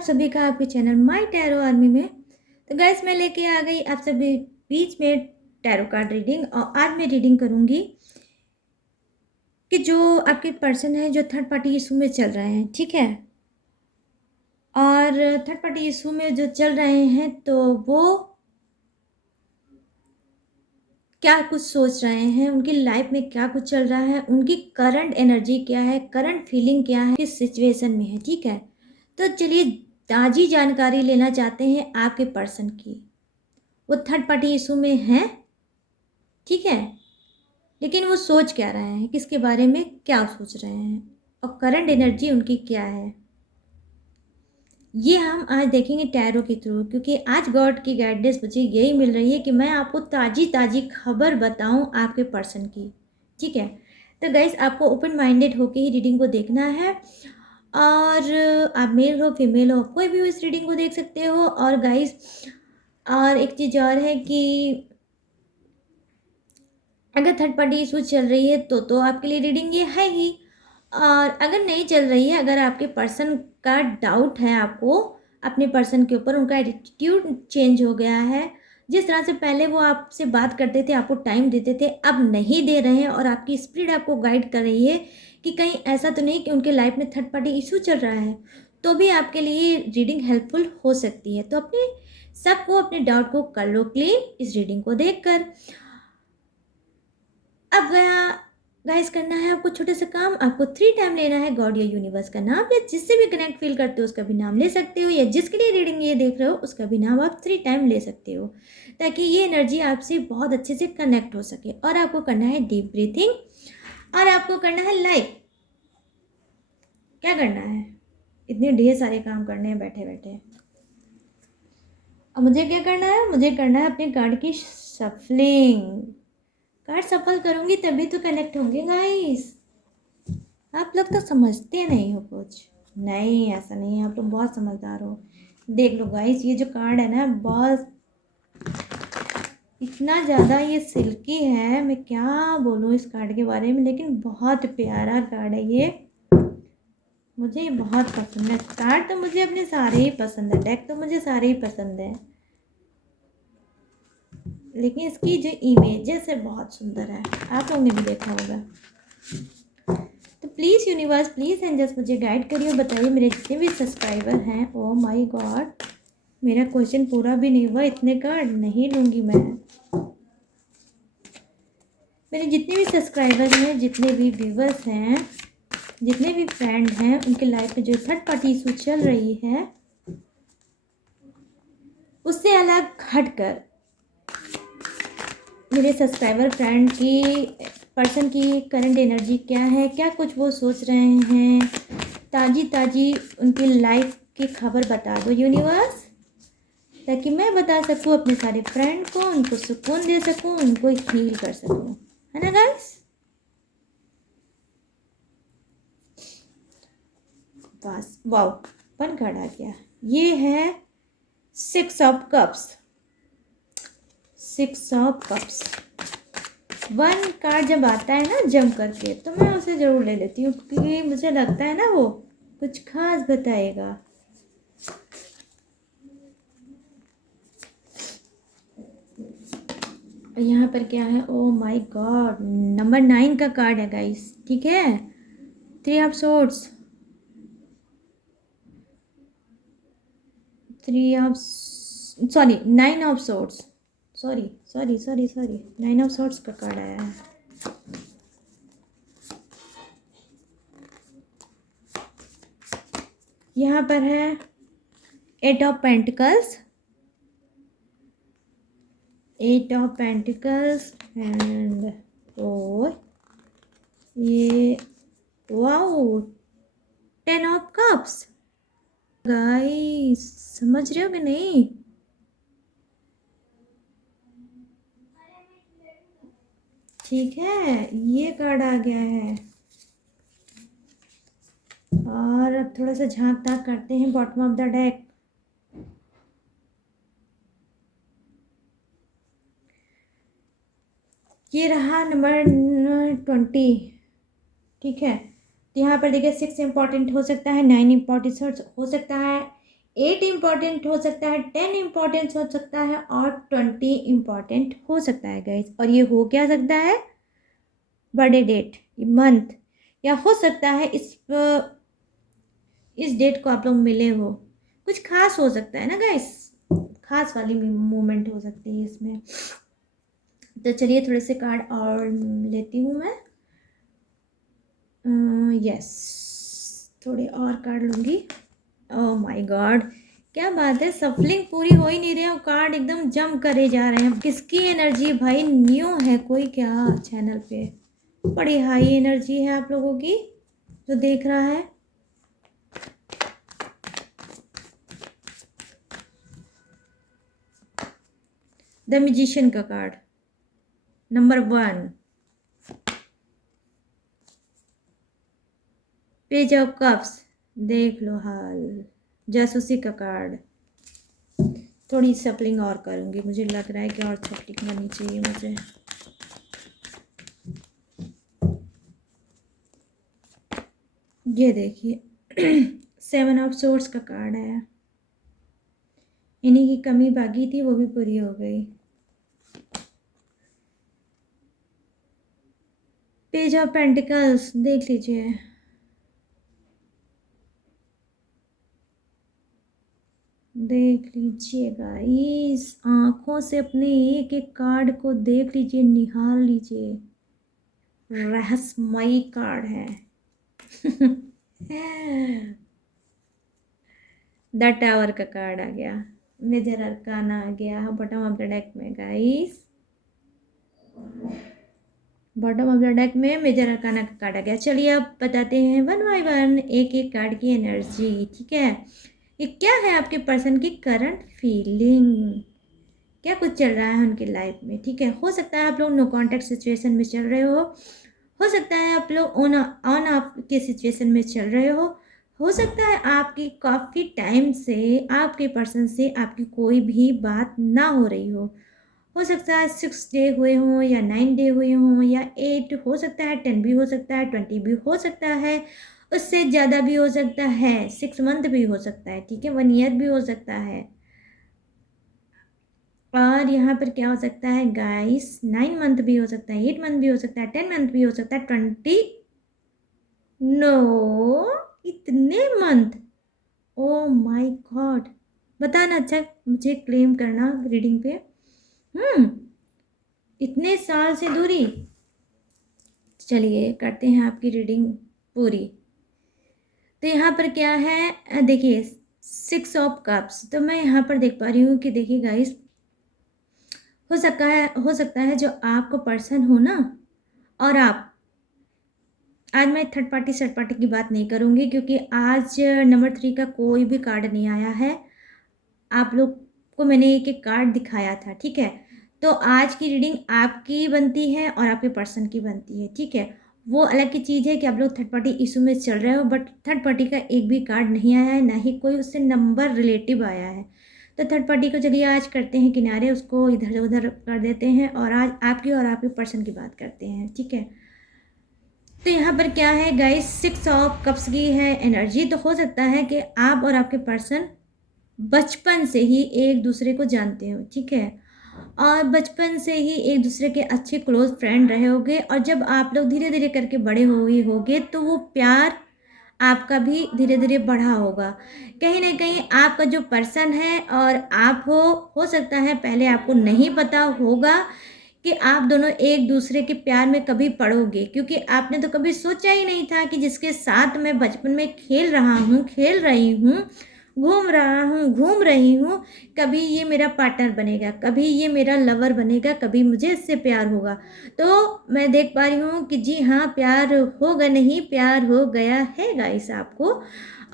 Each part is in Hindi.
आप सभी का आपके चैनल माय टैरो आर्मी में। तो गाइस मैं लेके आ गई आप सभी बीच में टैरो कार्ड रीडिंग। और आज मैं रीडिंग करूंगी कि जो आपके पर्सन है जो थर्ड पार्टी इशू में चल रहे हैं, ठीक है। और थर्ड पार्टी इशू में जो चल रहे हैं तो वो क्या कुछ सोच रहे हैं, उनकी लाइफ में क्या कुछ चल रहा है, उनकी करंट एनर्जी क्या है, करंट फीलिंग क्या है, किस सिचुएशन में है, ठीक है। तो चलिए ताज़ी जानकारी लेना चाहते हैं आपके पर्सन की। वो थर्ड पार्टी इशू में है, ठीक है, लेकिन वो सोच क्या रहे हैं, किसके बारे में क्या सोच रहे हैं और करंट एनर्जी उनकी क्या है, ये हम आज देखेंगे टैरो के थ्रू। क्योंकि आज गॉड की गाइडेंस मुझे यही मिल रही है कि मैं आपको ताज़ी ताज़ी खबर बताऊं आपके पर्सन की, ठीक है। तो गाइस आपको ओपन माइंडेड होके ही रीडिंग को देखना है। और आप मेल हो फीमेल हो कोई भी इस रीडिंग को देख सकते हो। और गाइस और एक चीज़ और है कि अगर थर्ड पार्टी इशू चल रही है तो आपके लिए रीडिंग ये है ही। और अगर नहीं चल रही है, अगर आपके पर्सन का डाउट है, आपको अपने पर्सन के ऊपर उनका एटीट्यूड चेंज हो गया है, जिस तरह से पहले वो आपसे बात करते थे, आपको टाइम देते थे, अब नहीं दे रहे हैं, और आपकी स्पिरिट आपको गाइड कर रही है कि कहीं ऐसा तो नहीं कि उनके लाइफ में थर्ड पार्टी इशू चल रहा है, तो भी आपके लिए रीडिंग हेल्पफुल हो सकती है। तो अपने सबको अपने डाउट को कर लो क्लीन इस रीडिंग को देखकर। अब गया गाइस करना है आपको छोटे से काम। आपको 3 टाइम लेना है गॉड या यूनिवर्स का नाम, या जिससे भी कनेक्ट फील करते हो उसका भी नाम ले सकते हो, या जिसके लिए रीडिंग ये देख रहे हो उसका भी नाम आप 3 टाइम ले सकते हो, ताकि ये एनर्जी आपसे बहुत अच्छे से कनेक्ट हो सके। और आपको करना है डीप ब्रीथिंग, और आपको करना है लाइक क्या करना है, इतने ढेर सारे काम करने हैं बैठे बैठे। अब मुझे क्या करना है, मुझे करना है अपने कार्ड की शफलिंग। कार्ड सफल करूंगी तभी तो कनेक्ट होंगे गाइस। आप लोग तो समझते नहीं हो कुछ। नहीं, ऐसा नहीं है, आप लोग बहुत समझदार हो। देख लो गाइस, ये जो कार्ड है ना, बहुत इतना ज़्यादा ये सिल्की है, मैं क्या बोलूँ इस कार्ड के बारे में, लेकिन बहुत प्यारा कार्ड है ये। मुझे ये बहुत पसंद है। कार्ड तो मुझे अपने सारे ही पसंद है, डेक तो मुझे सारे ही पसंद है, लेकिन इसकी जो इमेजेस है बहुत सुंदर है, आप लोगों ने भी देखा होगा। तो प्लीज़ यूनिवर्स, प्लीज़ एंजल्स मुझे गाइड करिए और बताइए मेरे जितने भी सब्सक्राइबर हैं। ओ माय गॉड, मेरा क्वेश्चन पूरा भी नहीं हुआ, इतने कार्ड नहीं लूँगी मैं। मेरे जितने भी सब्सक्राइबर हैं, जितने भी व्यूवर्स हैं, जितने भी फ्रेंड हैं, उनके लाइफ में जो थर्ड पार्टी इशू चल रही है उससे अलग हटकर मेरे सब्सक्राइबर फ्रेंड की पर्सन की करंट एनर्जी क्या है, क्या कुछ वो सोच रहे हैं, ताज़ी ताज़ी उनकी लाइफ की खबर बता दो यूनिवर्स, ताकि मैं बता सकूँ अपने सारे फ्रेंड को, उनको सुकून दे सकूँ, उनको हील कर सकूँ, है ना गाइस। बस वाओ, 1 कार्ड आ गया। ये है 6 of cups. 6 of cups 1 card जब आता है ना जम करके, तो मैं उसे ज़रूर ले लेती हूँ, क्योंकि मुझे लगता है ना वो कुछ खास बताएगा। यहाँ पर क्या है, ओ माय गॉड, नंबर 9 का कार्ड है गाइस, ठीक है। 3 of swords, 9 of swords, sorry 9 of swords का कार्ड आया है। यहाँ पर है 8 of pentacles, 8 of pentacles and oh ये वाओ 10 ऑफ कप्स। गाइस समझ रहे हो कि नहीं, ठीक है, ये कार्ड आ गया है। और अब थोड़ा सा झांक ताक करते हैं बॉटम ऑफ द डेक। ये रहा नंबर 20, ठीक है। तो यहाँ पर देखिए 6 इम्पॉर्टेंट हो सकता है, 9 इम्पॉर्टेंट हो सकता है, 8 इम्पॉर्टेंट हो सकता है, 10 इम्पॉर्टेंट हो सकता है और 20 इम्पॉर्टेंट हो सकता है गाइस। और ये हो क्या सकता है, बर्थडे डेट, मंथ, या हो सकता है इस डेट को आप लोग मिले हो, कुछ खास हो सकता है ना गाइस, खास वाली मोमेंट हो सकती है इसमें। तो चलिए थोड़े से कार्ड और लेती हूँ मैं। यस, थोड़े और कार्ड लूँगी। ओह माय गॉड, क्या बात है, सफलिंग पूरी हो ही नहीं रही है, कार्ड एकदम जम करे जा रहे हैं। किसकी एनर्जी भाई, न्यू है कोई क्या चैनल पे, बड़ी हाई एनर्जी है आप लोगों की जो देख रहा है। द मैजिशियन का card number 1, page of cups, देख लो हाल, जासूसी का कार्ड। थोड़ी सफलिंग और करूँगी, मुझे लग रहा है कि और सफलिंग करनी चाहिए मुझे। ये देखिए 7 ऑफ सोर्स का कार्ड है, इन्हीं की कमी बाकी थी वो भी पूरी हो गई। पेज ऑफ पेंटिकल्स देख लीजिए, देख लीजिएगा, इस आंखों से अपने एक एक कार्ड को देख लीजिए, निहार लीजिए, रहस्यमयी कार्ड है द टावर का कार्ड आ गया, मेजर अरकाना आ गया बॉटम ऑफ द डेक में guys, bottom of the deck में मेजर अरकाना का कार्ड आ गया। चलिए अब बताते हैं वन बाय वन एक एक कार्ड की एनर्जी, ठीक है। ये क्या है आपके पर्सन की करंट फीलिंग, क्या कुछ चल रहा है उनकी लाइफ में, ठीक है। हो सकता है आप लोग नो कॉन्टैक्ट सिचुएशन में चल रहे हो सकता है आप लोग ऑन ऑफ के सिचुएशन में चल रहे हो सकता है आपकी काफ़ी टाइम से आपके पर्सन से आपकी कोई भी बात ना हो रही हो सकता है 6 डे हुए हों या 9 डे हुए हों या 8, हो सकता है 10 भी हो सकता है, 20 भी हो सकता है, उससे ज़्यादा भी हो सकता है, 6 मंथ भी हो सकता है, ठीक है, 1 ईयर भी हो सकता है। और यहाँ पर क्या हो सकता है गाइस, 9 मंथ भी हो सकता है, 8 मंथ भी हो सकता है, 10 मंथ भी हो सकता है, 20, नो, इतने मंथ, ओ माय गॉड, बताना अच्छा मुझे क्लेम करना रीडिंग पे। इतने साल से दूरी, चलिए करते हैं आपकी रीडिंग पूरी। तो यहाँ पर क्या है देखिए 6 ऑफ कप्स, तो मैं यहाँ पर देख पा रही हूँ कि देखिए गाइस, हो सकता है जो आपको पर्सन हो ना, और आप, आज मैं थर्ड पार्टी की बात नहीं करूँगी क्योंकि आज नंबर 3 का कोई भी कार्ड नहीं आया है, आप लोग को मैंने एक एक कार्ड दिखाया था, ठीक है। तो आज की रीडिंग आपकी बनती है और आपके पर्सन की बनती है, ठीक है। वो अलग की चीज़ है कि आप लोग थर्ड पार्टी इशू में चल रहे हो, बट थर्ड पार्टी का एक भी कार्ड नहीं आया है, ना ही कोई उससे नंबर रिलेटिव आया है। तो थर्ड पार्टी को चलिए आज करते हैं किनारे, उसको इधर उधर कर देते हैं और आज आपकी और आपके पर्सन की बात करते हैं, ठीक है। तो यहाँ पर क्या है गाइस, 6 ऑफ कप्स की है एनर्जी। तो हो सकता है कि आप और आपके पर्सन बचपन से ही एक दूसरे को जानते हो, ठीक है, और बचपन से ही एक दूसरे के अच्छे क्लोज फ्रेंड रहे होगे, और जब आप लोग धीरे धीरे करके बड़े हुए होगे तो वो प्यार आपका भी धीरे धीरे बढ़ा होगा। कहीं ना कहीं आपका जो पर्सन है और आप हो सकता है पहले आपको नहीं पता होगा कि आप दोनों एक दूसरे के प्यार में कभी पड़ोगे, क्योंकि आपने तो कभी सोचा ही नहीं था कि जिसके साथ मैं बचपन में खेल रहा हूँ, खेल रही हूँ, घूम रहा हूँ, घूम रही हूँ, कभी ये मेरा पार्टनर बनेगा, कभी ये मेरा लवर बनेगा, कभी मुझे इससे प्यार होगा। तो मैं देख पा रही हूँ कि जी हाँ, प्यार होगा नहीं, प्यार हो गया है गाइस आपको।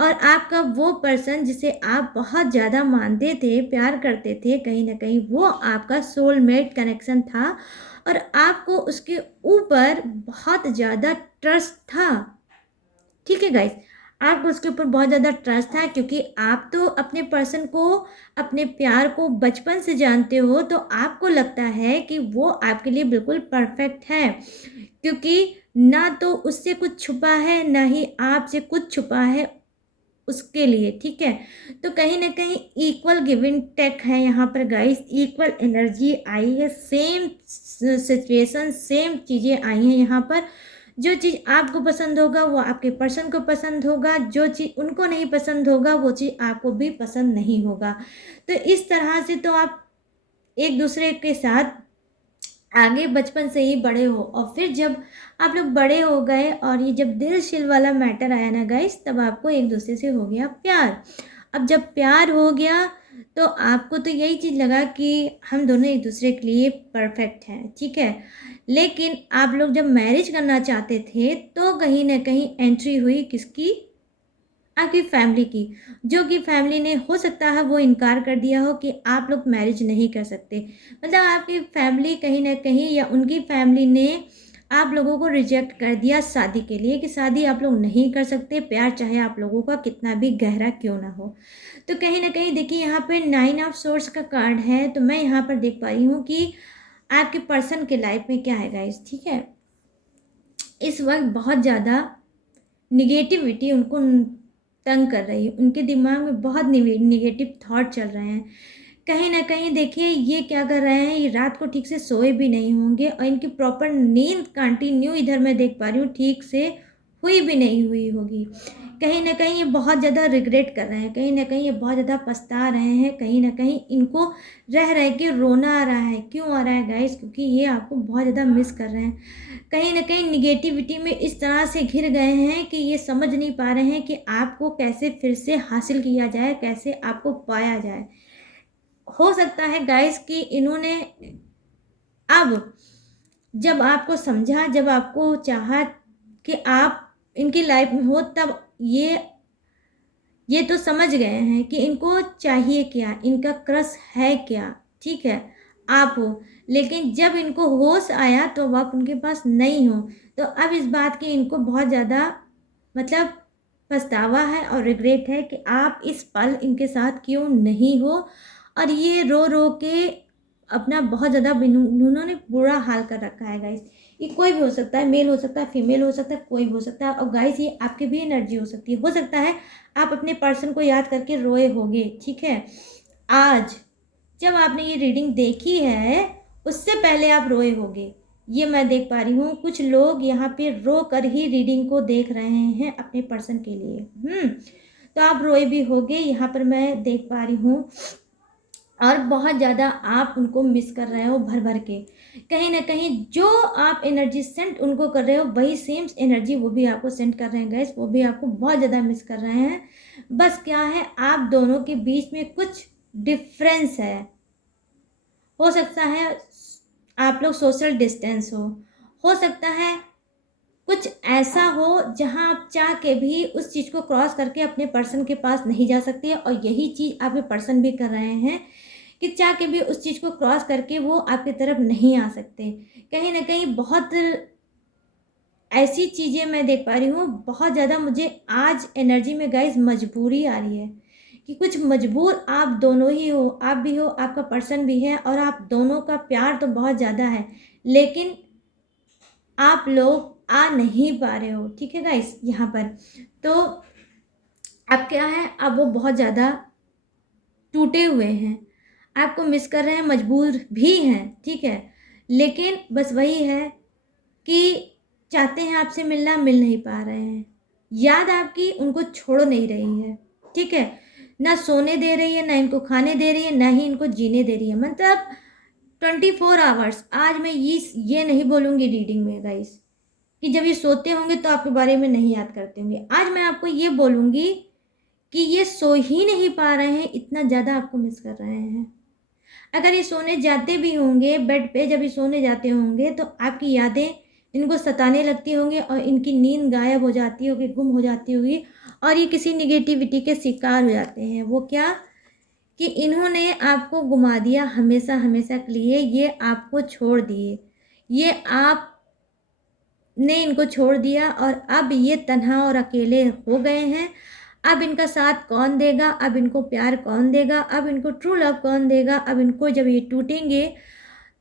और आपका वो पर्सन जिसे आप बहुत ज़्यादा मानते थे, प्यार करते थे, कहीं ना कहीं वो आपका सोलमेट कनेक्शन था और आपको उसके ऊपर बहुत ज़्यादा ट्रस्ट था, ठीक है गाइस। आपको उसके ऊपर बहुत ज़्यादा ट्रस्ट था क्योंकि आप तो अपने पर्सन को, अपने प्यार को बचपन से जानते हो, तो आपको लगता है कि वो आपके लिए बिल्कुल परफेक्ट है, क्योंकि ना तो उससे कुछ छुपा है ना ही आपसे कुछ छुपा है, उसके लिए, ठीक है। तो कहीं ना कहीं इक्वल गिव एंड टेक है यहाँ पर गाइस, इक्वल एनर्जी आई है, सेम सिचुएशन, सेम चीज़ें आई हैं यहाँ पर। जो चीज़ आपको पसंद होगा वो आपके पर्सन को पसंद होगा, जो चीज़ उनको नहीं पसंद होगा वो चीज़ आपको भी पसंद नहीं होगा। तो इस तरह से तो आप एक दूसरे के साथ आगे बचपन से ही बड़े हो, और फिर जब आप लोग बड़े हो गए और ये जब दिल शिल वाला मैटर आया ना गाइस, तब आपको एक दूसरे से हो गया प्यार। अब जब प्यार हो गया तो आपको तो यही चीज़ लगा कि हम दोनों एक दूसरे के लिए परफेक्ट हैं, ठीक है। लेकिन आप लोग जब मैरिज करना चाहते थे तो कहीं ना कहीं एंट्री हुई किसकी, आपकी फैमिली की, जो कि फैमिली ने हो सकता है वो इनकार कर दिया हो कि आप लोग मैरिज नहीं कर सकते। मतलब आपकी फैमिली कहीं ना कहीं या उनकी फैमिली ने आप लोगों को रिजेक्ट कर दिया शादी के लिए, कि शादी आप लोग नहीं कर सकते, प्यार चाहे आप लोगों का कितना भी गहरा क्यों ना हो। तो कहीं ना कहीं देखिए यहाँ पे 9 ऑफ सोर्स का कार्ड है, तो मैं यहाँ पर देख पा रही हूँ कि आपके पर्सन के लाइफ में क्या है गाइस, ठीक है। इस वक्त बहुत ज़्यादा निगेटिविटी उनको तंग कर रही है, उनके दिमाग में बहुत निगेटिव थॉट चल रहे हैं। कहीं ना कहीं देखिए ये क्या कर रहे हैं, ये रात को ठीक से सोए भी नहीं होंगे और इनकी प्रॉपर नींद कंटिन्यू इधर मैं देख पा रही हूँ ठीक से हुई भी नहीं हुई होगी। कहीं ना कहीं ये बहुत ज़्यादा रिग्रेट कर रहे हैं, कहीं ना कहीं ये बहुत ज़्यादा पछता रहे हैं, कहीं ना कहीं इनको रह रह के रोना आ रहा है। क्यों आ रहा है गाइस, क्योंकि ये आपको बहुत ज़्यादा मिस कर रहे हैं। कहीं ना कहीं निगेटिविटी में इस तरह से घिर गए हैं कि ये समझ नहीं पा रहे हैं कि आपको कैसे फिर से हासिल किया जाए, कैसे आपको पाया जाए। हो सकता है गाइस कि इन्होंने अब जब आपको समझा, जब आपको चाहा कि आप इनकी लाइफ में हो, तब ये तो समझ गए हैं कि इनको चाहिए क्या, इनका क्रश है क्या, ठीक है, आप हो। लेकिन जब इनको होश आया तो अब आप उनके पास नहीं हो, तो अब इस बात की इनको बहुत ज़्यादा मतलब पछतावा है और रिग्रेट है कि आप इस पल इनके साथ क्यों नहीं हो। और ये रो रो के अपना बहुत ज़्यादा उन्होंने बुरा हाल कर रखा है गाइस। ये कोई भी हो सकता है, मेल हो सकता है, फीमेल हो सकता है, कोई भी हो सकता है। और गाइस ये आपकी भी एनर्जी हो सकती है। हो सकता है आप अपने पर्सन को याद करके रोए होगे, ठीक है। आज जब आपने ये रीडिंग देखी है उससे पहले आप रोए होगे, ये मैं देख पा रही हूँ। कुछ लोग यहाँ पे रो कर ही रीडिंग को देख रहे हैं अपने पर्सन के लिए। तो आप रोए भी होगे, यहाँ पर मैं देख पा रही हूँ। और बहुत ज़्यादा आप उनको मिस कर रहे हो भर भर के। कहीं ना कहीं जो आप एनर्जी सेंड उनको कर रहे हो वही सेम एनर्जी वो भी आपको सेंड कर रहे हैं गाइस, वो भी आपको बहुत ज़्यादा मिस कर रहे हैं। बस क्या है, आप दोनों के बीच में कुछ डिफरेंस है। हो सकता है आप लोग सोशल डिस्टेंस हो सकता है कुछ ऐसा हो जहां आप चाह के भी उस चीज़ को क्रॉस करके अपने पर्सन के पास नहीं जा सकते, और यही चीज़ आपके पर्सन भी कर रहे हैं कि चाह के भी उस चीज़ को क्रॉस करके वो आपकी तरफ नहीं आ सकते। कहीं ना कहीं बहुत ऐसी चीज़ें मैं देख पा रही हूँ, बहुत ज़्यादा मुझे आज एनर्जी में गाइस मजबूरी आ रही है कि कुछ मजबूर आप दोनों ही हो, आप भी हो, आपका पर्सन भी है, और आप दोनों का प्यार तो बहुत ज़्यादा है, लेकिन आप लोग आ नहीं पा रहे हो, ठीक है गाइस। यहाँ पर तो अब क्या है, अब वो बहुत ज़्यादा टूटे हुए हैं, आपको मिस कर रहे हैं, मजबूर भी हैं, ठीक है। लेकिन बस वही है कि चाहते हैं आपसे मिलना, मिल नहीं पा रहे हैं। याद आपकी उनको छोड़ नहीं रही है, ठीक है। ना सोने दे रही है, ना इनको खाने दे रही है, ना ही इनको जीने दे रही है। मतलब 24 आवर्स। आज मैं ये नहीं बोलूँगी रीडिंग में गाइस कि जब ये सोते होंगे तो आपके बारे में नहीं याद करते होंगे। आज मैं आपको ये बोलूँगी कि ये सो ही नहीं पा रहे हैं, इतना ज़्यादा आपको मिस कर रहे हैं। अगर ये सोने जाते भी होंगे बेड पे, जब ये सोने जाते होंगे तो आपकी यादें इनको सताने लगती होंगी और इनकी नींद गायब हो जाती होगी, गुम हो जाती होगी, और ये किसी निगेटिविटी के शिकार हो जाते हैं। वो क्या कि इन्होंने आपको गुमा दिया हमेशा हमेशा के लिए, ये आपको छोड़ दिए, ये आप ने इनको छोड़ दिया, और अब ये तन्हा और अकेले हो गए हैं। अब इनका साथ कौन देगा, अब इनको प्यार कौन देगा, अब इनको ट्रू लव कौन देगा। अब इनको जब ये टूटेंगे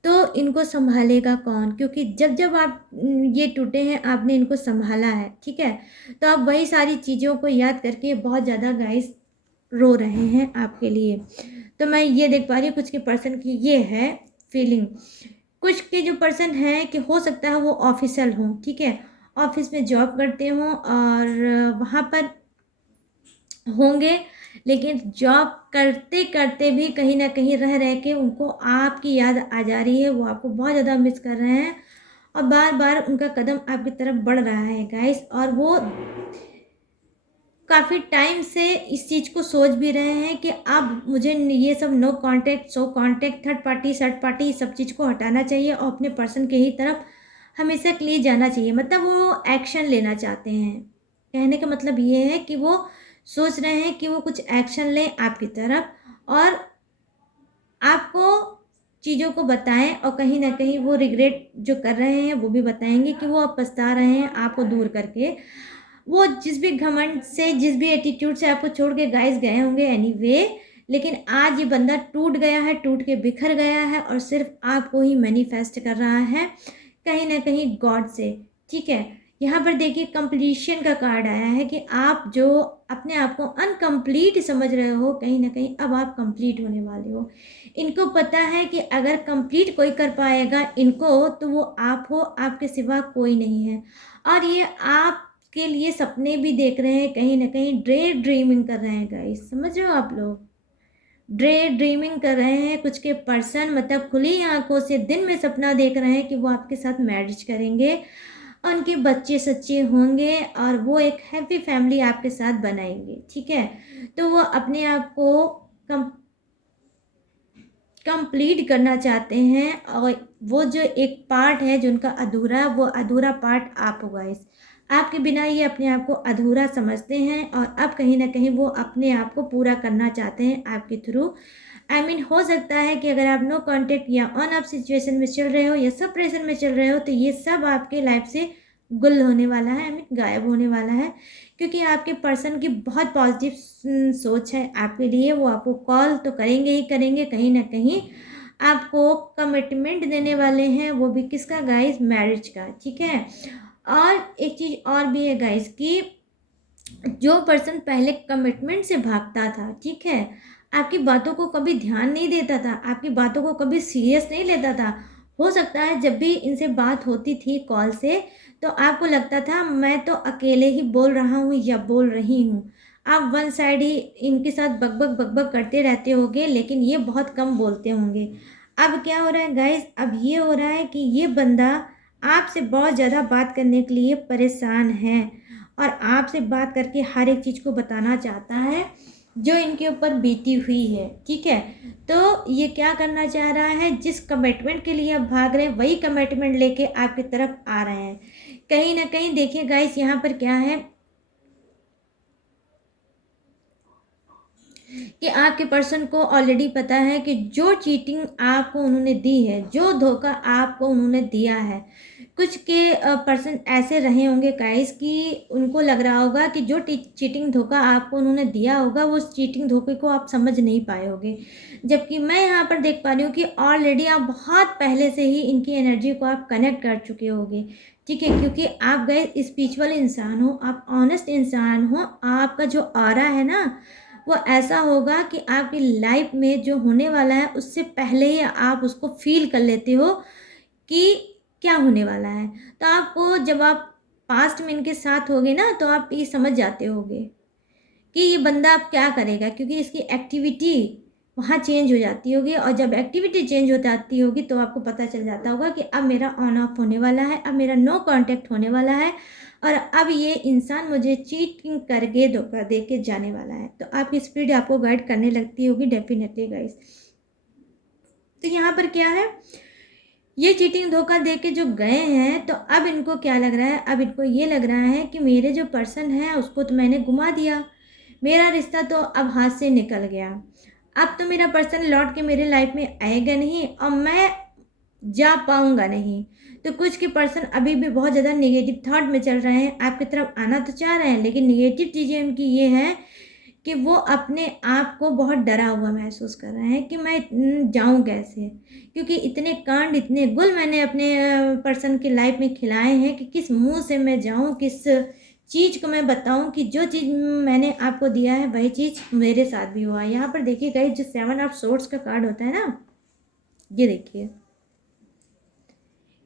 तो इनको संभालेगा कौन? क्योंकि जब जब आप ये टूटे हैं, आपने इनको संभाला है, ठीक है? तो आप वही सारी चीज़ों को याद करके बहुत ज़्यादा गाइस रो रहे हैं आपके लिए। तो मैं ये देख पा रही हूँ कुछ के पर्सन की ये है फीलिंग। कुछ के जो पर्सन हैं कि हो सकता है वो ऑफिशियल हों, ठीक है? ऑफिस में जॉब करते हों और वहाँ पर होंगे, लेकिन जॉब करते-करते भी कहीं न कहीं रह के उनको आपकी याद आ जा रही है, वो आपको बहुत ज़्यादा मिस कर रहे हैं और बार-बार उनका कदम आपकी तरफ बढ़ रहा है गाइस, और वो काफ़ी टाइम से इस चीज़ को सोच भी रहे हैं कि अब मुझे ये सब नो कॉन्टैक्ट, सो कॉन्टैक्ट, थर्ड पार्टी सब चीज़ को हटाना चाहिए और अपने पर्सन के ही तरफ हमेशा के लिए जाना चाहिए। मतलब वो एक्शन लेना चाहते हैं। कहने का मतलब ये है कि वो सोच रहे हैं कि वो कुछ एक्शन लें आपकी तरफ और आपको चीज़ों को बताएँ और कहीं न कहीं वो रिग्रेट जो कर रहे हैं, वो भी बताएँगे कि वो अब पछता रहे हैं आपको दूर करके। वो जिस भी घमंड से, जिस भी एटीट्यूड से आपको छोड़ के गाइस गए होंगे एनीवे, लेकिन आज ये बंदा टूट गया है, टूट के बिखर गया है और सिर्फ़ आपको ही मैनिफेस्ट कर रहा है, कहीं न कहीं गॉड से, ठीक है? यहाँ पर देखिए कंप्लीशन का कार्ड आया है कि आप जो अपने आप को अनकम्प्लीट समझ रहे हो, कहीं न कहीं अब आप कंप्लीट होने वाले हो। इनको पता है कि अगर कंप्लीट कोई कर पाएगा इनको, तो वो आप हो, आपके सिवा कोई नहीं है। और ये आपके लिए सपने भी देख रहे हैं, कहीं न कहीं डे ड्रीमिंग कर रहे हैं गाइस, समझ रहे हो आप लोग? डे ड्रीमिंग कर रहे हैं कुछ के पर्सन, मतलब खुली आँखों से दिन में सपना देख रहे हैं कि वो आपके साथ मैरिज करेंगे, उनके बच्चे सच्चे होंगे और वो एक हैप्पी फैमिली आपके साथ बनाएँगे, ठीक है? तो वो अपने आप को कम कंप्लीट करना चाहते हैं और वो जो एक पार्ट है जो उनका अधूरा है, वो अधूरा पार्ट आप हो गाइस। आपके बिना ये अपने आप को अधूरा समझते हैं और अब कहीं न कहीं वो अपने आप को पूरा करना चाहते हैं आपके थ्रू। आई मीन हो सकता है कि अगर आप नो कॉन्टैक्ट या ऑन ऑफ सिचुएशन में चल रहे हो या सेपरेशन में चल रहे हो, तो ये सब आपके लाइफ से गुल होने वाला है, आई मीन गायब होने वाला है। क्योंकि आपके पर्सन की बहुत पॉजिटिव सोच है आपके लिए, वो आपको कॉल तो करेंगे ही करेंगे, कहीं न कहीं आपको कमिटमेंट देने वाले हैं, वो भी किसका गाइस? मैरिज का, ठीक है? और एक चीज़ और भी है गाइस कि जो पर्सन पहले कमिटमेंट से भागता था, ठीक है? आपकी बातों को कभी ध्यान नहीं देता था, आपकी बातों को कभी सीरियस नहीं लेता था। हो सकता है जब भी इनसे बात होती थी कॉल से, तो आपको लगता था मैं तो अकेले ही बोल रहा हूँ या बोल रही हूँ। आप वन साइड ही इनके साथ बक-बक करते रहते होंगे, लेकिन ये बहुत कम बोलते होंगे। अब क्या हो रहा है गाइस? अब ये हो रहा है कि ये बंदा आपसे बहुत ज़्यादा बात करने के लिए परेशान है और आपसे बात करके हर एक चीज़ को बताना चाहता है जो इनके ऊपर बीती हुई है, ठीक है? तो ये क्या करना चाह रहा है, जिस कमिटमेंट के लिए आप भाग रहे हैं वही कमिटमेंट लेके आपकी तरफ आ रहे हैं। कहीं न कहीं देखिए गाइस, यहाँ पर क्या है कि आपके पर्सन को ऑलरेडी पता है कि जो चीटिंग आपको उन्होंने दी है, जो धोखा आपको उन्होंने दिया है, कुछ के पर्सन ऐसे रहे होंगे गाइस कि उनको लग रहा होगा कि जो चीटिंग धोखा आपको उन्होंने दिया होगा, वो उस चीटिंग धोखे को आप समझ नहीं पाए होंगे। जबकि मैं यहाँ पर देख पा रही हूँ कि ऑलरेडी आप बहुत पहले से ही इनकी एनर्जी को आप कनेक्ट कर चुके होंगे, ठीक है? क्योंकि आप गाइस स्पिरिचुअल इंसान हो, आप ऑनेस्ट इंसान हो, आपका जो ऑरा है ना, वो ऐसा होगा कि आपकी लाइफ में जो होने वाला है उससे पहले ही आप उसको फ़ील कर लेते हो कि क्या होने वाला है। तो आपको जब आप पास्ट में इनके साथ होगे ना, तो आप ये समझ जाते होगे कि ये बंदा अब क्या करेगा, क्योंकि इसकी एक्टिविटी वहाँ चेंज हो जाती होगी और जब एक्टिविटी चेंज हो जाती होगी तो आपको पता चल जाता होगा कि अब मेरा ऑन ऑफ होने वाला है, अब मेरा नो कॉन्टैक्ट होने वाला है और अब ये इंसान मुझे चीटिंग करके धोखा दे के जाने वाला है। तो आपकी स्पिरिट आपको गाइड करने लगती होगी डेफिनेटली गाइस। तो यहाँ पर क्या है, ये चीटिंग धोखा दे के जो गए हैं, तो अब इनको क्या लग रहा है, अब इनको ये लग रहा है कि मेरे जो पर्सन है उसको तो मैंने घुमा दिया, मेरा रिश्ता तो अब हाथ से निकल गया, अब तो मेरा पर्सन लौट के मेरे लाइफ में आएगा नहीं और मैं जा पाऊंगा नहीं। तो कुछ के पर्सन अभी भी बहुत ज़्यादा नेगेटिव थॉट में चल रहे हैं, आपकी तरफ आना तो चाह रहे हैं, लेकिन नेगेटिव चीज़ें उनकी ये हैं कि वो अपने आप को बहुत डरा हुआ महसूस कर रहे हैं कि मैं जाऊं कैसे, क्योंकि इतने कांड इतने गुल मैंने अपने पर्सन की लाइफ में खिलाए हैं कि किस मुंह से मैं जाऊं, किस चीज़ को मैं बताऊं कि जो चीज़ मैंने आपको दिया है वही चीज़ मेरे साथ भी हुआ है। यहाँ पर देखिए गाइस, जो 7 ऑफ सोर्ड्स का कार्ड होता है ना, ये देखिए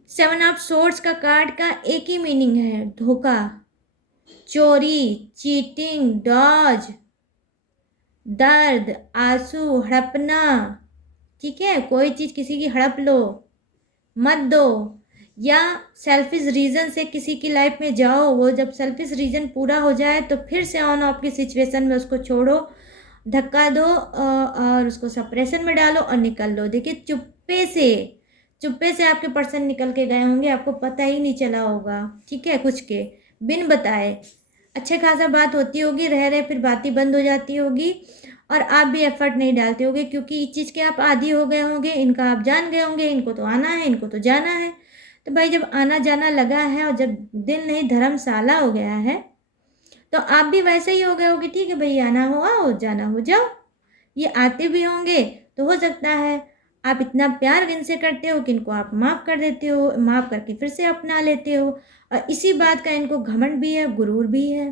7 ऑफ सोर्ड्स का कार्ड का एक ही मीनिंग है, धोखा, चोरी, चीटिंग, डॉज, दर्द, आंसू, हड़पना। ठीक है, कोई चीज़ किसी की हड़प लो, मत दो, या सेल्फिश रीज़न से किसी की लाइफ में जाओ, वो जब सेल्फिश रीज़न पूरा हो जाए तो फिर से ऑन ऑफ की सिचुएशन में उसको छोड़ो, धक्का दो और उसको सप्रेशन में डालो और निकल लो। देखिए चुप्पे से आपके पर्सन निकल के गए होंगे, आपको पता ही नहीं चला होगा। ठीक है, कुछ के बिन बताए अच्छे खासा बात होती होगी, रह रहे फिर बात ही बंद हो जाती होगी और आप भी एफर्ट नहीं डालते होगे, क्योंकि इस चीज़ के आप आदी हो गए होंगे, इनका आप जान गए होंगे, इनको तो आना है, इनको तो जाना है। तो भाई जब आना जाना लगा है और जब दिल नहीं धर्मशाला हो गया है, तो आप भी वैसे ही हो गए होगे। ठीक है भाई, आना हो आओ, जाना हो जाओ। ये आते भी होंगे तो हो सकता है आप इतना प्यार इनसे करते हो कि इनको आप माफ़ कर देते हो, माफ़ करके फिर से अपना लेते हो, और इसी बात का इनको घमंड भी है, गुरूर भी है।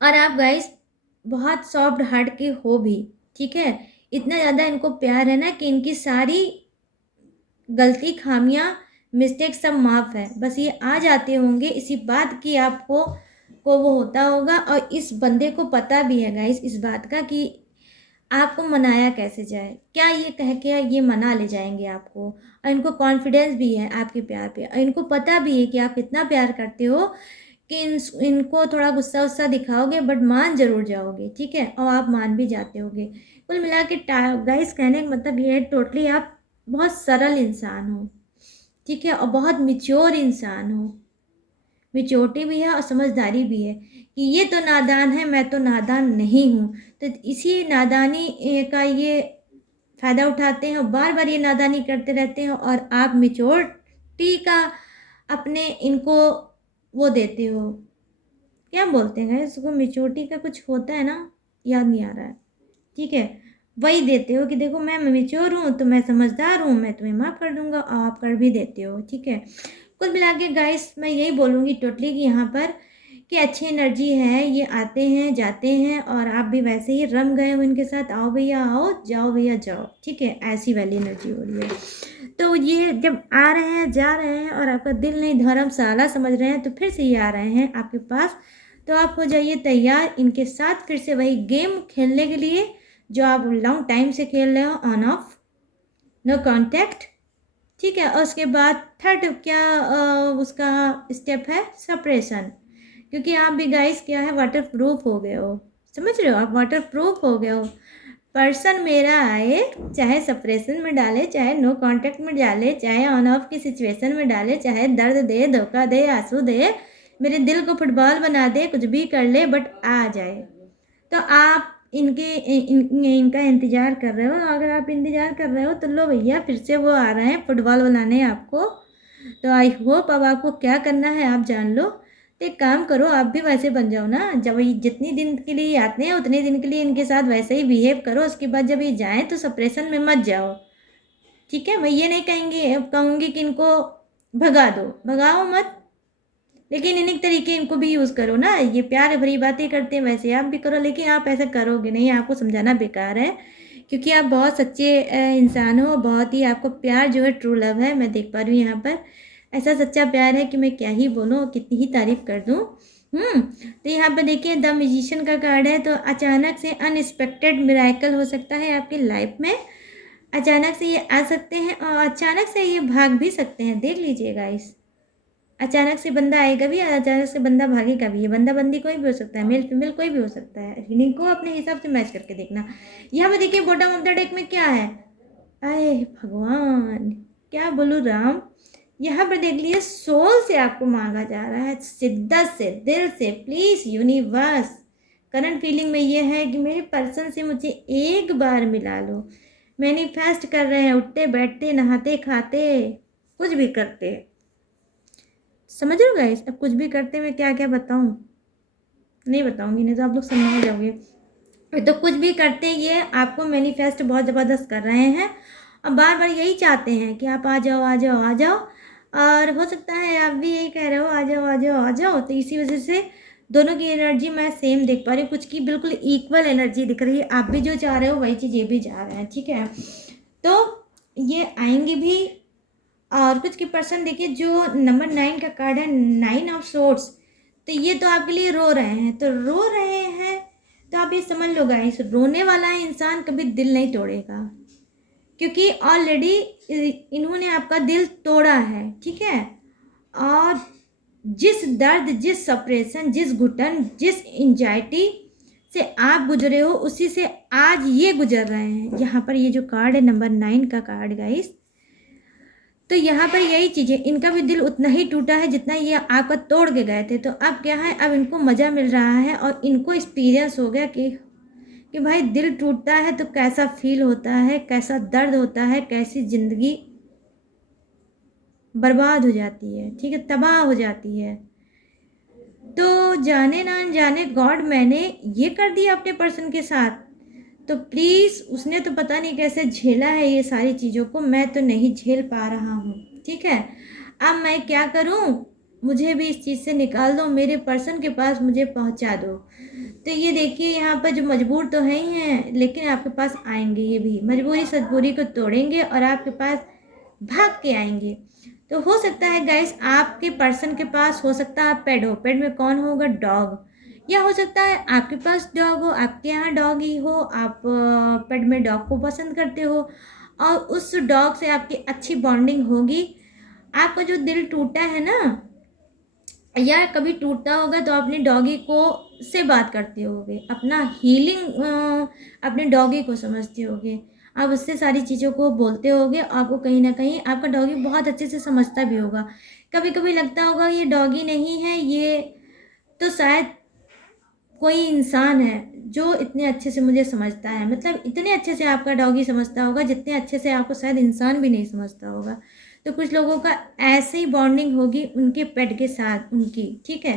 और आप गाइस बहुत सॉफ्ट हार्ट के हो भी। ठीक है, इतना ज़्यादा इनको प्यार है ना कि इनकी सारी गलती, खामियां, मिस्टेक सब माफ़ है। बस ये आ जाते होंगे इसी बात की आपको को वो होता होगा, और इस बंदे को पता भी है गाइस इस बात का कि आपको मनाया कैसे जाए, क्या ये कह के ये मना ले जाएंगे आपको। और इनको कॉन्फिडेंस भी है आपके प्यार पे, और इनको पता भी है कि आप कितना प्यार करते हो कि इनको थोड़ा गुस्सा उस्सा दिखाओगे बट मान जरूर जाओगे। ठीक है, और आप मान भी जाते होगे। कुल मिला के गाइस कहने का मतलब ये है, टोटली आप बहुत सरल इंसान हो। ठीक है, और बहुत मिच्योर इंसान हो, मेच्योरिटी भी है और समझदारी भी है कि ये तो नादान है, मैं तो नादान नहीं हूँ। तो इसी नादानी का ये फ़ायदा उठाते हैं और बार बार ये नादानी करते रहते हैं, और आप मेच्योरिटी का अपने इनको वो देते हो, क्या बोलते हैं इसको, मेच्योरिटी का कुछ होता है ना, याद नहीं आ रहा है। ठीक है, वही देते हो कि देखो मैं मेच्योर हूँ, तो मैं समझदार हूँ, मैं तुम्हें माफ़ कर दूंगा, और आप कर भी देते हो। ठीक है, कुल मिला के गाइस मैं यही बोलूँगी टोटली कि यहाँ पर कि अच्छी एनर्जी है, ये आते हैं जाते हैं, और आप भी वैसे ही रम गए हो इनके साथ, आओ भैया आओ, जाओ भैया जाओ। ठीक है, ऐसी वाली एनर्जी हो रही है। तो ये जब आ रहे हैं जा रहे हैं और आपका दिल नहीं धर्मशाला समझ रहे हैं, तो फिर से ये आ रहे हैं आपके पास, तो आप हो जाइए तैयार इनके साथ फिर से वही गेम खेलने के लिए जो आप लॉन्ग टाइम से खेल रहे हो, ऑन ऑफ, नो कांटेक्ट। ठीक है, और उसके बाद थर्ड क्या उसका स्टेप है, सेपरेशन, क्योंकि आप भी गाइस क्या है, वाटर प्रूफ हो गए हो। समझ रहे हो, आप वाटर प्रूफ हो गए हो। पर्सन मेरा आए, चाहे सेपरेशन में डाले, चाहे नो कांटेक्ट में डाले, चाहे ऑन ऑफ की सिचुएशन में डाले, चाहे दर्द दे, धोखा दे, आंसू दे, मेरे दिल को फुटबॉल बना दे, कुछ भी कर ले, बट आ जाए। तो आप इनका इंतज़ार कर रहे हो। अगर आप इंतज़ार कर रहे हो तो लो भैया, फिर से वो आ रहे हैं फुटबॉल बनाने आपको। तो आई होप अब आपको क्या करना है आप जान लो। तो एक काम करो, आप भी वैसे बन जाओ ना, जब ये जितनी दिन के लिए आते हैं उतने दिन के लिए इनके साथ वैसे ही बिहेव करो। उसके बाद जब ये जाएँ तो सप्रेशन में मत जाओ। ठीक है, मैं ये नहीं कहूँगी कि इनको भगा दो, भगाओ मत, लेकिन इन एक तरीके इनको भी यूज़ करो ना। ये प्यार भरी बातें करते हैं वैसे आप भी करो, लेकिन आप ऐसा करोगे नहीं, आपको समझाना बेकार है, क्योंकि आप बहुत सच्चे इंसान हो। बहुत ही आपको प्यार जो है ट्रू लव है, मैं देख पा रही हूँ यहाँ पर। ऐसा सच्चा प्यार है कि मैं क्या ही बोलूँ, कितनी ही तारीफ़ कर दूँ। तो यहाँ पर देखिए द मैजिशियन का कार्ड है, तो अचानक से अनएक्सपेक्टेड मिरेकल हो सकता है आपकी लाइफ में। अचानक से ये आ सकते हैं और अचानक से ये भाग भी सकते हैं, देख लीजिएगा इस, अचानक से बंदा आएगा भी और अचानक से बंदा भागेगा भी। ये बंदा बंदी कोई भी हो सकता है, मेल फीमेल कोई भी हो सकता है, रीडिंग को अपने हिसाब से मैच करके देखना। यहाँ पे देखिए बॉटम ऑफ द डेक में क्या है, अरे भगवान क्या बोलूँ राम, यहाँ पर देख लीजिए सोल से आपको मांगा जा रहा है, शिद्दत से, दिल से, प्लीज़ यूनिवर्स, करंट फीलिंग में ये है कि मेरे पर्सन से मुझे एक बार मिला लो। मैनिफेस्ट कर रहे हैं, उठते बैठते नहाते खाते कुछ भी करते, समझ रहे हो गाइस, अब कुछ भी करते मैं क्या क्या बताऊं। नहीं बताऊंगी, नहीं तो आप लोग समझ जाओगे। तो कुछ भी करते ये आपको मैनिफेस्ट बहुत ज़बरदस्त कर रहे हैं और बार बार यही चाहते हैं कि आप आ जाओ आ जाओ आ जाओ। और हो सकता है आप भी यही कह रहे हो आ जाओ आ जाओ आ जाओ। तो इसी वजह से दोनों की एनर्जी मैं सेम देख पा रही हूँ, कुछ की बिल्कुल इक्वल एनर्जी दिख रही है। आप भी जो चाह रहे हो वही चीज़ ये भी चाह रहे हैं, ठीक है। तो ये आएंगे भी। और कुछ की पर्सन देखिए जो नंबर 9 का कार्ड है, 9 ऑफ सोर्ड्स, तो ये तो आपके लिए रो रहे हैं। तो रो रहे हैं तो आप ये समझ लो गाइस, रोने वाला इंसान कभी दिल नहीं तोड़ेगा, क्योंकि ऑलरेडी इन्होंने आपका दिल तोड़ा है, ठीक है। और जिस दर्द, जिस सप्रेशन, जिस घुटन, जिस एंजाइटी से आप गुजरे हो, उसी से आज ये गुजर रहे हैं। यहाँ पर ये जो कार्ड है नंबर 9 का कार्ड गाइस, तो यहाँ पर यही चीज़ें, इनका भी दिल उतना ही टूटा है जितना ये आपका तोड़ के गए थे। तो अब क्या है, अब इनको मज़ा मिल रहा है और इनको एक्सपीरियंस हो गया कि भाई दिल टूटता है तो कैसा फील होता है, कैसा दर्द होता है, कैसी ज़िंदगी बर्बाद हो जाती है, ठीक है, तबाह हो जाती है। तो जाने ना जाने गॉड मैंने ये कर दिया अपने पर्सन के साथ। तो प्लीज़, उसने तो पता नहीं कैसे झेला है ये सारी चीज़ों को, मैं तो नहीं झेल पा रहा हूँ, ठीक है। अब मैं क्या करूँ, मुझे भी इस चीज़ से निकाल दो, मेरे पर्सन के पास मुझे पहुँचा दो। तो ये देखिए यहाँ पर जो मजबूर तो है ही हैं, लेकिन आपके पास आएंगे, ये भी मजबूरी सजबूरी को तोड़ेंगे और आपके पास भाग के आएंगे। तो हो सकता है गाइस आपके पर्सन के पास हो सकता है पेट हो, पेट में कौन होगा, डॉग, या हो सकता है आपके पास डॉग हो, आपके यहाँ डॉग ही हो, आप पेट में डॉग को पसंद करते हो और उस डॉग से आपकी अच्छी बॉन्डिंग होगी। आपका जो दिल टूटा है ना, या कभी टूटता होगा तो अपने डॉगी को से बात करते होगे, अपना हीलिंग अपने डॉगी को समझते होगे, आप उससे सारी चीज़ों को बोलते होगे। आपको कहीं ना कहीं आपका डॉगी बहुत अच्छे से समझता भी होगा। कभी कभी लगता होगा ये डॉगी नहीं है, ये तो शायद कोई इंसान है जो इतने अच्छे से मुझे समझता है, मतलब इतने अच्छे से आपका डॉगी समझता होगा जितने अच्छे से आपको शायद इंसान भी नहीं समझता होगा। तो कुछ लोगों का ऐसे ही बॉन्डिंग होगी उनके पेट के साथ उनकी, ठीक है।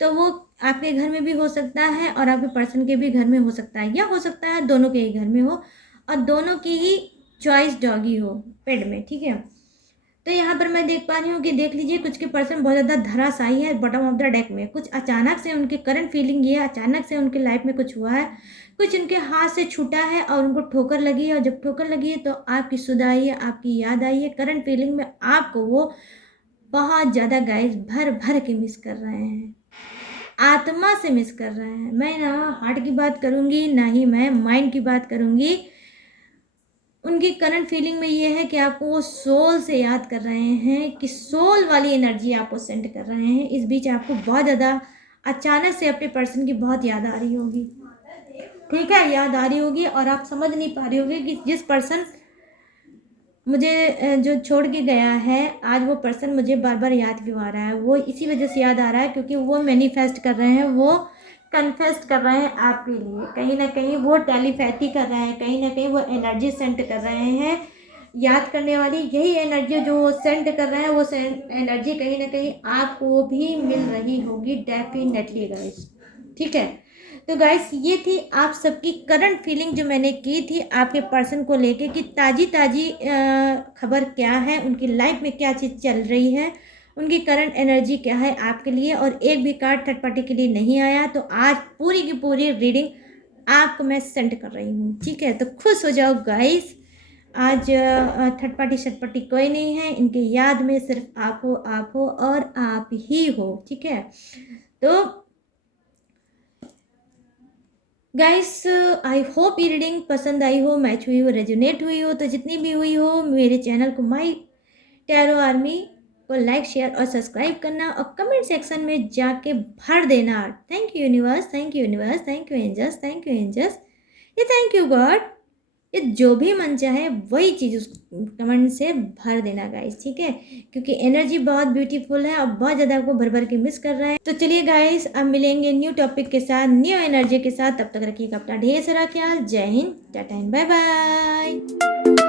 तो वो आपके घर में भी हो सकता है और आपके पर्सन के भी घर में हो सकता है, या हो सकता है दोनों के ही घर में हो और दोनों की ही चॉइस डॉगी हो पेट में, ठीक है। तो यहाँ पर मैं देख पा रही हूँ कि देख लीजिए कुछ के पर्सन बहुत ज़्यादा धराशायी है बॉटम ऑफ द डेक में। कुछ अचानक से उनकी करंट फीलिंग ये है, अचानक से उनके लाइफ में कुछ हुआ है, कुछ उनके हाथ से छूटा है और उनको ठोकर लगी है। और जब ठोकर लगी है तो आपकी सुध आई है, आपकी याद आई है, करंट फीलिंग में आपको वो बहुत ज़्यादा गाइस भर भर के मिस कर रहे हैं, आत्मा से मिस कर रहे हैं। मैं ना हार्ट की बात करूँगी ना ही मैं माइंड की बात करूँगी। उनकी करंट फीलिंग में ये है कि आपको वो सोल से याद कर रहे हैं, कि सोल वाली एनर्जी आपको सेंड कर रहे हैं। इस बीच आपको बहुत ज़्यादा अचानक से अपने पर्सन की बहुत याद आ रही होगी, ठीक है, याद आ रही होगी और आप समझ नहीं पा रही होगी कि जिस पर्सन मुझे जो छोड़ के गया है, आज वो पर्सन मुझे बार बार याद क्यों आ रहा है। वो इसी वजह से याद आ रहा है क्योंकि वो मैनिफेस्ट कर रहे हैं, वो कन्फेस्ट कर रहे हैं आपके लिए, कहीं ना कहीं वो टेलीपैथी कर रहे हैं, कहीं ना कहीं वो एनर्जी सेंड कर रहे हैं। याद करने वाली यही एनर्जी जो वो सेंड कर रहे हैं, वो एनर्जी कहीं ना कहीं आपको भी मिल रही होगी डेफिनेटली गाइस, ठीक है। तो गाइस ये थी आप सबकी करंट फीलिंग जो मैंने की थी आपके पर्सन को लेके, कि ताज़ी ताज़ी खबर क्या है, उनकी लाइफ में क्या चीज़ चल रही है, उनकी करंट एनर्जी क्या है आपके लिए। और एक भी कार्ड थर्ड पार्टी के लिए नहीं आया, तो आज पूरी की पूरी रीडिंग आपको मैं सेंड कर रही हूँ, ठीक है। तो खुश हो जाओ गाइस, आज थर्ड पार्टी शर्ट पार्टी कोई नहीं है, इनके याद में सिर्फ आप हो और आप ही हो, ठीक है। तो गाइस आई होप ये रीडिंग पसंद आई हो, मैच हुई हो, रेजोनेट हुई हो। तो जितनी भी हुई हो मेरे चैनल को माई टैरो आर्मी को लाइक शेयर और सब्सक्राइब करना और कमेंट सेक्शन में जाके भर देना thank you universe, thank you universe, thank you angels, thank you angels, ये थैंक यू गॉड, ये जो भी मन चाहे वही चीज़ उस कमेंट से भर देना गाइस, ठीक है। क्योंकि एनर्जी बहुत ब्यूटीफुल है और बहुत ज़्यादा आपको भर भर के मिस कर रहा है। तो चलिए गाइस अब मिलेंगे न्यू टॉपिक के साथ, न्यू एनर्जी के साथ। तब तक रखिएगा अपना ढेर सारा ख्याल। Jai Hind, tata and bye bye.